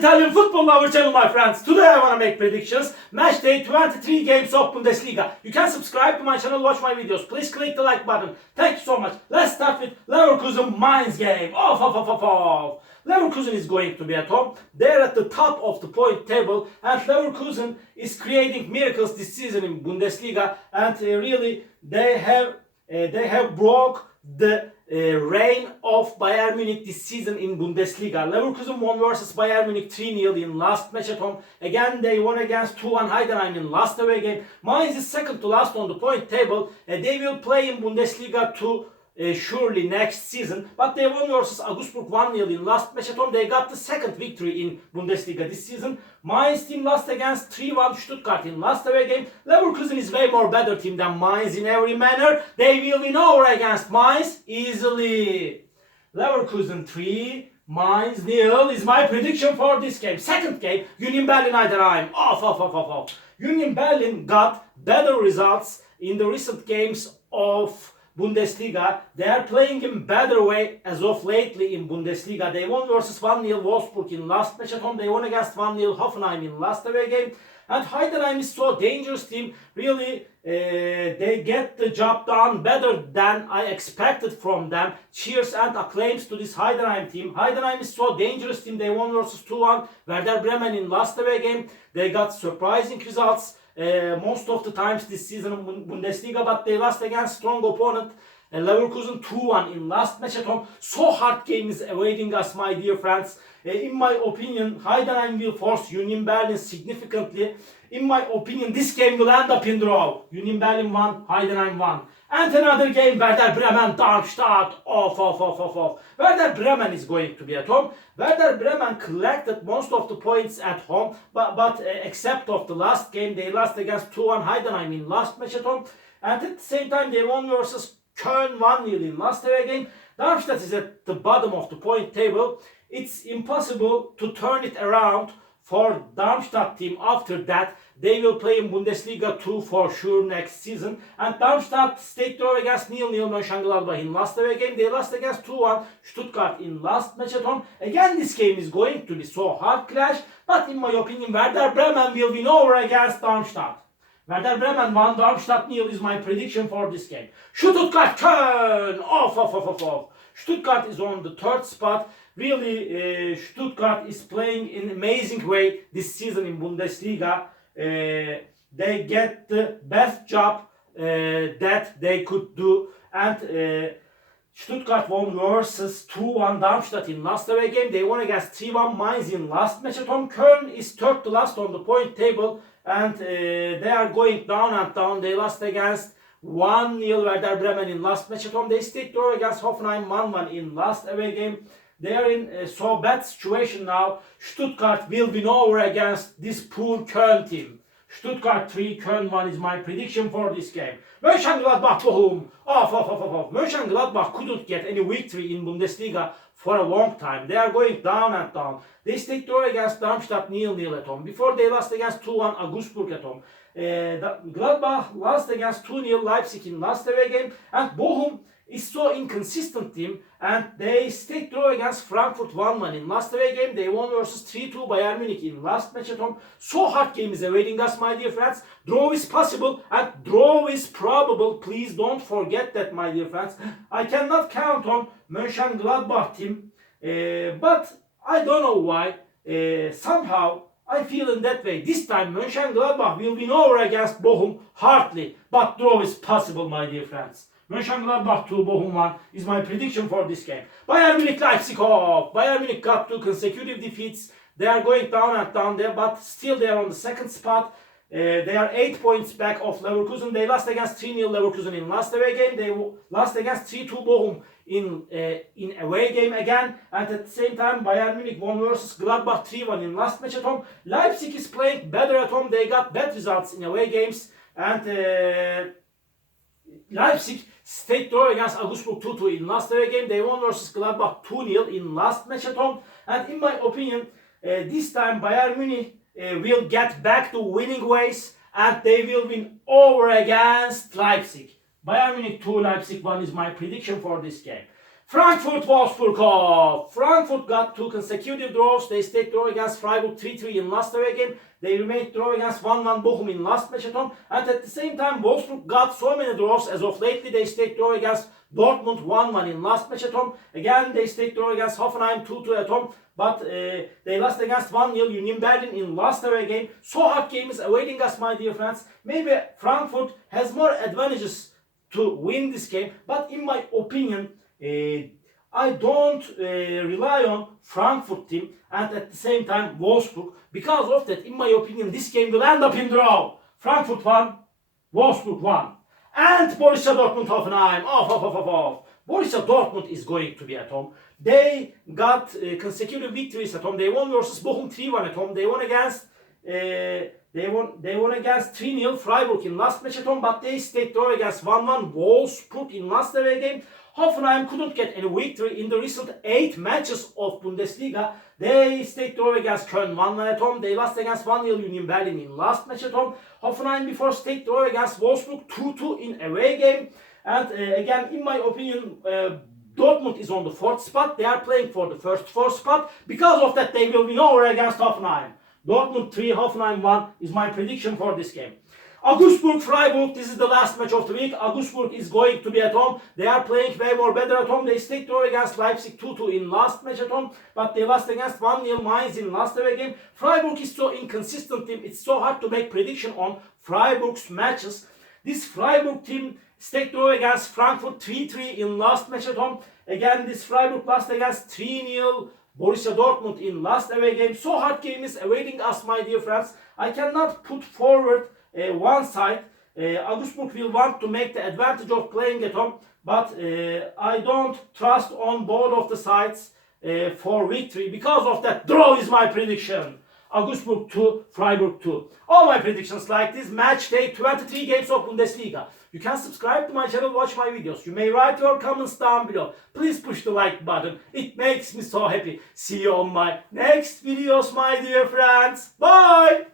Italian football our channel, my friends. Today I want to make predictions. Match day 23 games of Bundesliga. You can subscribe to my channel, watch my videos. Please click the like button. Thank you so much. Let's start with Leverkusen Mainz game. Leverkusen is going to be at home. They're at the top of the point table, and Leverkusen is creating miracles this season in Bundesliga. And really, they have broke the reign of Bayern Munich this season in Bundesliga. Leverkusen won versus Bayern Munich 3-0 in last match at home. Again, they won against 2-1 Heidenheim in last away game. Mainz is second to last on the point table. They will play in Bundesliga to surely next season, but they won versus Augsburg 1-0 in last match at home. They got the second victory in Bundesliga this season. Mainz team lost against 3-1 Stuttgart in last away game. Leverkusen is way more better team than Mainz in every manner. They will win over against Mainz easily. Leverkusen 3, Mainz 0 is my prediction for this game. Second game, Union Berlin Heidenheim. Union Berlin got better results in the recent games of Bundesliga. They are playing in better way as of lately in Bundesliga. They won versus 1-0 Wolfsburg in last match at home. They won against 1-0 Hoffenheim in last away game. And Heidenheim is so dangerous team. Really, they get the job done better than I expected from them. Cheers and acclaims to this Heidenheim team. Heidenheim is so dangerous team. They won versus 2-1 Werder Bremen in last away game. They got surprising results most of the times this season in Bundesliga, but they lost against strong opponent Leverkusen 2-1 in last match at home. So hard game is awaiting us, my dear friends. In my opinion, Heidenheim will force Union Berlin significantly. In my opinion, this game will end up in draw. Union Berlin 1, Heidenheim 1. And another game, Werder Bremen, Darmstadt. Werder Bremen is going to be at home. Werder Bremen collected most of the points at home, but except of the last game, they lost against 2-1 Heidenheim in last match at home. And at the same time, they won versus Köln 1-0 in last away game. Darmstadt is at the bottom of the point table. It's impossible to turn it around for Darmstadt team. After that, they will play in Bundesliga 2 for sure next season. And Darmstadt stayed draw against 0-0 Mönchengladbach in last away game. They lost against 2-1 Stuttgart in last match at home. Again, this game is going to be so hard clash. But in my opinion, Werder Bremen will win over against Darmstadt. Werder Bremen 1, Darmstadt 0 is my prediction for this game. Stuttgart Köln. Stuttgart is on the third spot. Really, Stuttgart is playing in amazing way this season in Bundesliga. They get the best job that they could do, and Stuttgart won versus 2-1 Darmstadt in last away game. They won against 3-1 Mainz in last match at home. Köln is third to last on the point table, and they are going down and down. They lost against 1-0 Werder Bremen in last match at home. They stayed draw against Hoffenheim 1-1 in last away game. They are in a so bad situation now. Stuttgart will win over against this poor Köln team. Stuttgart 3, Köln 1 is my prediction for this game. Mönchengladbach Bochum. Mönchengladbach couldn't get any victory in Bundesliga for a long time. They are going down and down. They stayed draw against Darmstadt 0-0 at home. Before they lost against 2-1 Augsburg at home. Gladbach lost against 2-0 Leipzig in last away game. And Bochum is so inconsistent team, and they stayed draw against Frankfurt 1-1 in last away game. They won versus 3-2 Bayern Munich in last match at home. So hard game is awaiting us, my dear friends. Draw is possible and draw is probable. Please don't forget that, my dear friends. I cannot count on Mönchengladbach team, but I don't know why. Somehow I feel in that way. This time Mönchengladbach will win over against Bochum hardly, but draw is possible, my dear friends. Mönchengladbach 2, Bochum 1 is my prediction for this game. Bayern Munich Leipzig. Bayern Munich got 2 consecutive defeats. They are going down and down there, but still they are on the second spot. They are 8 points back of Leverkusen. They lost against 3-0 Leverkusen in last away game. They lost against 3-2 Bochum in away game again. And at the same time, Bayern Munich won versus Gladbach 3-1 in last match at home. Leipzig is playing better at home. They got bad results in away games. And Leipzig stayed draw against Augsburg 2-2 in last away game. They won versus Gladbach 2-0 in last match at home. And in my opinion, this time Bayern Munich will get back to winning ways, and they will win over against Leipzig. Bayern Munich 2, Leipzig 1 is my prediction for this game. Frankfurt Wolfsburg. Frankfurt got 2 consecutive draws. They stayed draw against Freiburg 3-3 in last away game. They remained draw against 1-1 Bochum in last match at home. And at the same time, Wolfsburg got so many draws as of lately. They stayed draw against Dortmund 1-1 in last match at home. Again, they stayed draw against Hoffenheim 2-2 at home. But they lost against 1-0 Union Berlin in last away game. So hard game is awaiting us, my dear friends. Maybe Frankfurt has more advantages to win this game. But in my opinion, I don't rely on Frankfurt team and at the same time Wolfsburg. Because of that, in my opinion, this game will end up in draw. Frankfurt 1, Wolfsburg 1. And Borussia Dortmund Hoffenheim. Off. Borussia Dortmund is going to be at home. They got consecutive victories at home. They won versus Bochum 3-1 at home. They won against 3-0 Freiburg in last match at home, but they stayed draw against 1-1 Wolfsburg in last away game. Hoffenheim couldn't get any victory in the recent 8 matches of Bundesliga. They stayed draw against Köln 1-1 at home. They lost against 1-0 Union Berlin in last match at home. Hoffenheim before stayed draw against Wolfsburg 2-2 in away game. And again, in my opinion, Dortmund is on the 4th spot. They are playing for the first 4th spot. Because of that, they will win over against Hoffenheim. Dortmund 3, Hoffenheim 1 is my prediction for this game. Augsburg, Freiburg, this is the last match of the week. Augsburg is going to be at home. They are playing way more better at home. They stayed draw against Leipzig 2-2 in last match at home, but they lost against 1-0 Mainz in last away game. Freiburg is so inconsistent team. It's so hard to make prediction on Freiburg's matches. This Freiburg team stayed draw against Frankfurt 3-3 in last match at home. Again, this Freiburg lost against 3-0 Borussia Dortmund in last away game. So hard game is awaiting us, my dear friends. I cannot put forward one side. Augsburg will want to make the advantage of playing at home, but I don't trust on both of the sides for victory. Because of that, draw is my prediction. Augsburg 2, Freiburg 2. All my predictions like this. Match day 23 games of Bundesliga. You can subscribe to my channel, watch my videos. You may write your comments down below. Please push the like button. It makes me so happy. See you on my next videos, my dear friends. Bye!